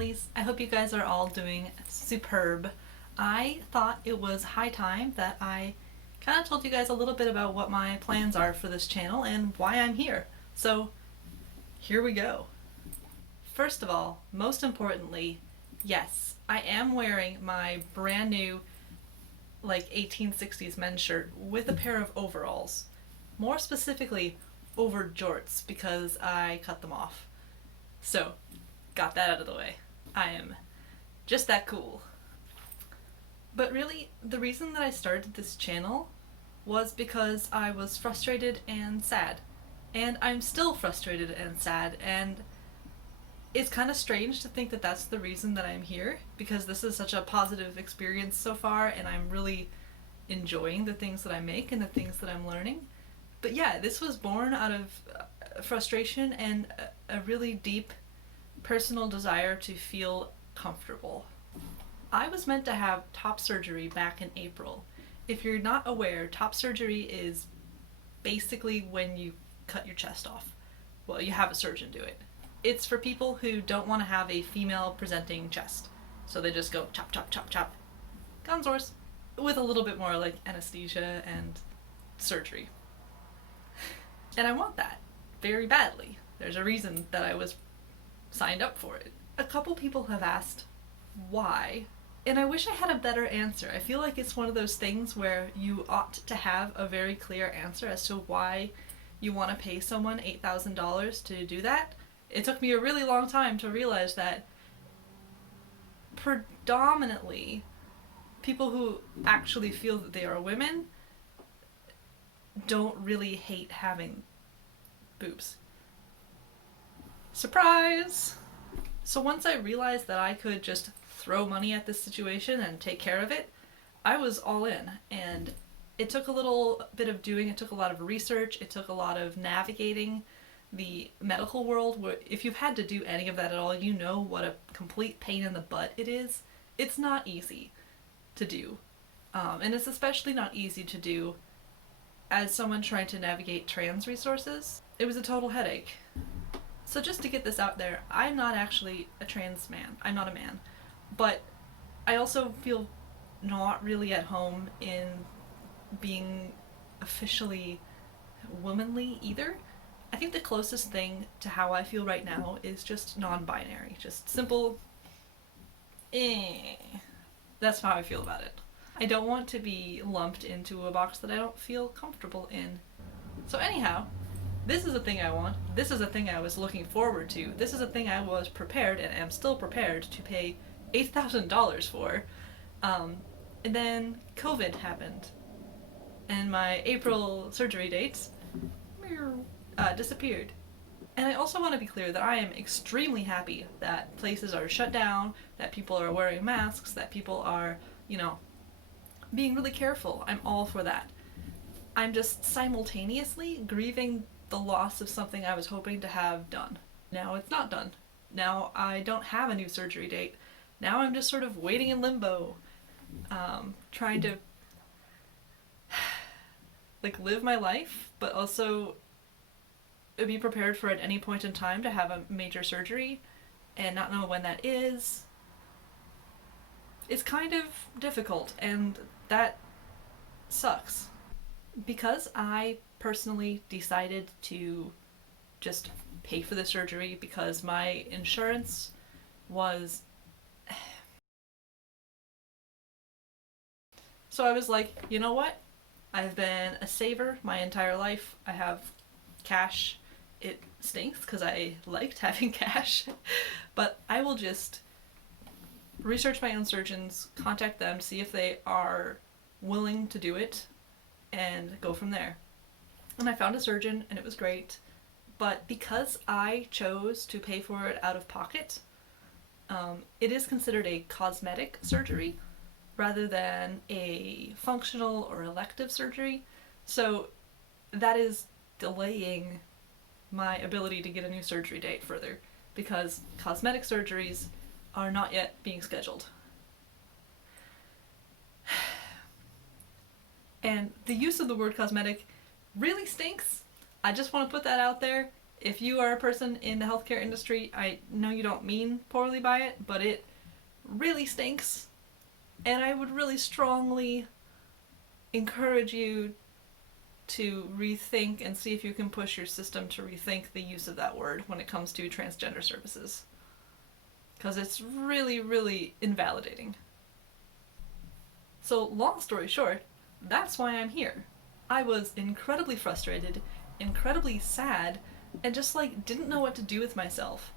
lovelies. I hope you guys are all doing superb. I thought it was high time that I kind of told you guys a little bit about what my plans are for this channel and why I'm here. So here we go. First of all, most importantly, yes, I am wearing my brand new 1860s men's shirt with a pair of overalls. More specifically, over jorts because I cut them off. So, got that out of the way. I am just that cool. But really, the reason that I started this channel was because I was frustrated and sad. And I'm still frustrated and sad, and it's kind of strange to think that that's the reason that I'm here, because this is such a positive experience so far, and I'm really enjoying the things that I make and the things that I'm learning. But yeah, this was born out of frustration and a really deep personal desire to feel comfortable. I was meant to have top surgery back in April. If you're not aware, top surgery is basically when you cut your chest off. Well, you have a surgeon do it. It's for people who don't want to have a female presenting chest. So they just go chop, chop, chop, chop. Gonzors. With a little bit more anesthesia and surgery. And I want that very badly. There's a reason that I was signed up for it. A couple people have asked why, and I wish I had a better answer. I feel like it's one of those things where you ought to have a very clear answer as to why you want to pay someone $8,000 to do that. It took me a really long time to realize that predominantly people who actually feel that they are women don't really hate having boobs. Surprise! So once I realized that I could just throw money at this situation and take care of it, I was all in. And it took a little bit of doing, it took a lot of research, it took a lot of navigating the medical world. Where if you've had to do any of that at all, you know what a complete pain in the butt it is. It's not easy to do. And it's especially not easy to do as someone trying to navigate trans resources. It was a total headache. So just to get this out there, I'm not actually a trans man. I'm not a man. But I also feel not really at home in being officially womanly either. I think the closest thing to how I feel right now is just non-binary. Just simple, That's how I feel about it. I don't want to be lumped into a box that I don't feel comfortable in. So anyhow, this is a thing I want. This is a thing I was looking forward to. This is a thing I was prepared and am still prepared to pay $8,000 for. And then COVID happened. And my April surgery dates disappeared. And I also want to be clear that I am extremely happy that places are shut down, that people are wearing masks, that people are, being really careful. I'm all for that. I'm just simultaneously grieving the loss of something I was hoping to have done. Now it's not done. Now I don't have a new surgery date. Now I'm just sort of waiting in limbo, trying to live my life, but also be prepared for at any point in time to have a major surgery and not know when that is. It's kind of difficult, and that sucks. Because I personally decided to just pay for the surgery because my insurance was... So I was like, you know what? I've been a saver my entire life. I have cash. It stinks because I liked having cash. But I will just research my own surgeons, contact them, see if they are willing to do it, and go from there. And I found a surgeon, and it was great. But because I chose to pay for it out of pocket, it is considered a cosmetic surgery rather than a functional or elective surgery. So that is delaying my ability to get a new surgery date further, because cosmetic surgeries are not yet being scheduled. And the use of the word cosmetic really stinks. I just want to put that out there. If you are a person in the healthcare industry, I know you don't mean poorly by it, but it really stinks. And I would really strongly encourage you to rethink and see if you can push your system to rethink the use of that word when it comes to transgender services. Because it's really, really invalidating. So, long story short, that's why I'm here. I was incredibly frustrated, incredibly sad, and just didn't know what to do with myself.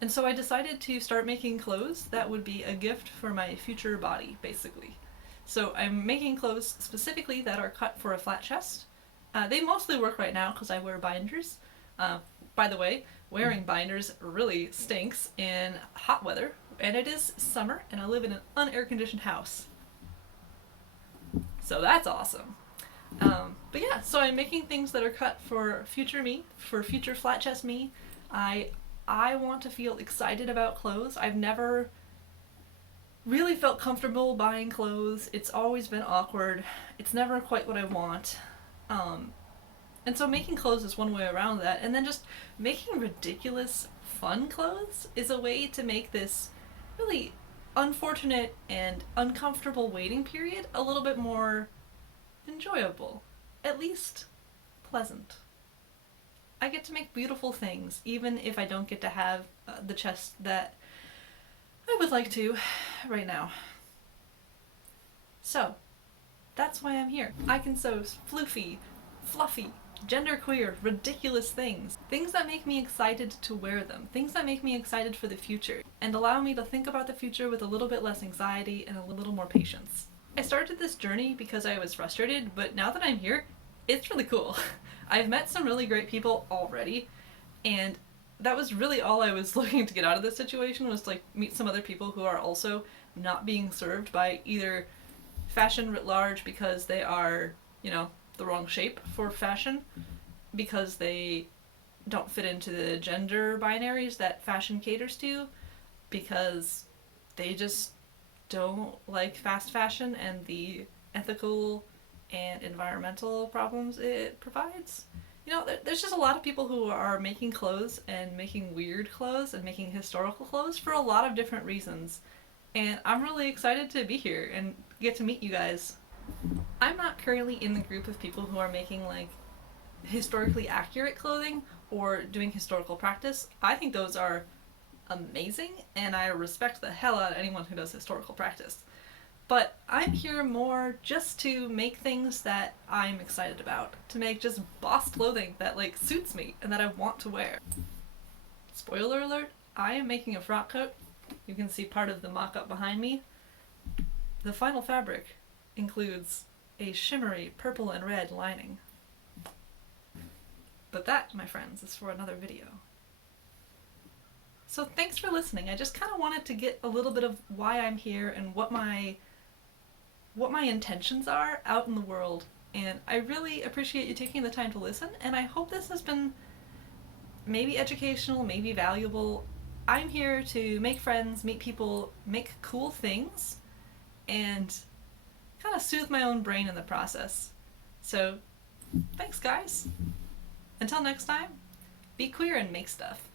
And so I decided to start making clothes that would be a gift for my future body, basically. So I'm making clothes specifically that are cut for a flat chest. They mostly work right now because I wear binders. By the way, wearing binders really stinks in hot weather, and it is summer, and I live in an unair-conditioned house. So that's awesome. But yeah, so I'm making things that are cut for future me, for future flat chest me. I want to feel excited about clothes. I've never really felt comfortable buying clothes. It's always been awkward. It's never quite what I want. And so making clothes is one way around that. And then just making ridiculous, fun clothes is a way to make this really unfortunate and uncomfortable waiting period a little bit more enjoyable. At least pleasant. I get to make beautiful things, even if I don't get to have the chest that I would like to right now. So, that's why I'm here. I can sew floofy, fluffy, genderqueer, ridiculous things. Things that make me excited to wear them. Things that make me excited for the future. And allow me to think about the future with a little bit less anxiety and a little more patience. I started this journey because I was frustrated, but now that I'm here, it's really cool. I've met some really great people already, and that was really all I was looking to get out of this situation, was to meet some other people who are also not being served by either fashion writ large because they are, the wrong shape for fashion, because they don't fit into the gender binaries that fashion caters to, because they just don't like fast fashion and the ethical and environmental problems it provides. There's just a lot of people who are making clothes and making weird clothes and making historical clothes for a lot of different reasons. And I'm really excited to be here and get to meet you guys. I'm not currently in the group of people who are making historically accurate clothing or doing historical practice. I think those are amazing, and I respect the hell out of anyone who does historical practice. But I'm here more just to make things that I'm excited about. To make just boss clothing that suits me and that I want to wear. Spoiler alert, I am making a frock coat. You can see part of the mock-up behind me. The final fabric includes a shimmery purple and red lining. But that, my friends, is for another video. So thanks for listening. I just kind of wanted to get a little bit of why I'm here and what my intentions are out in the world. And I really appreciate you taking the time to listen, and I hope this has been maybe educational, maybe valuable. I'm here to make friends, meet people, make cool things, and kind of soothe my own brain in the process. So, thanks guys. Until next time, be queer and make stuff.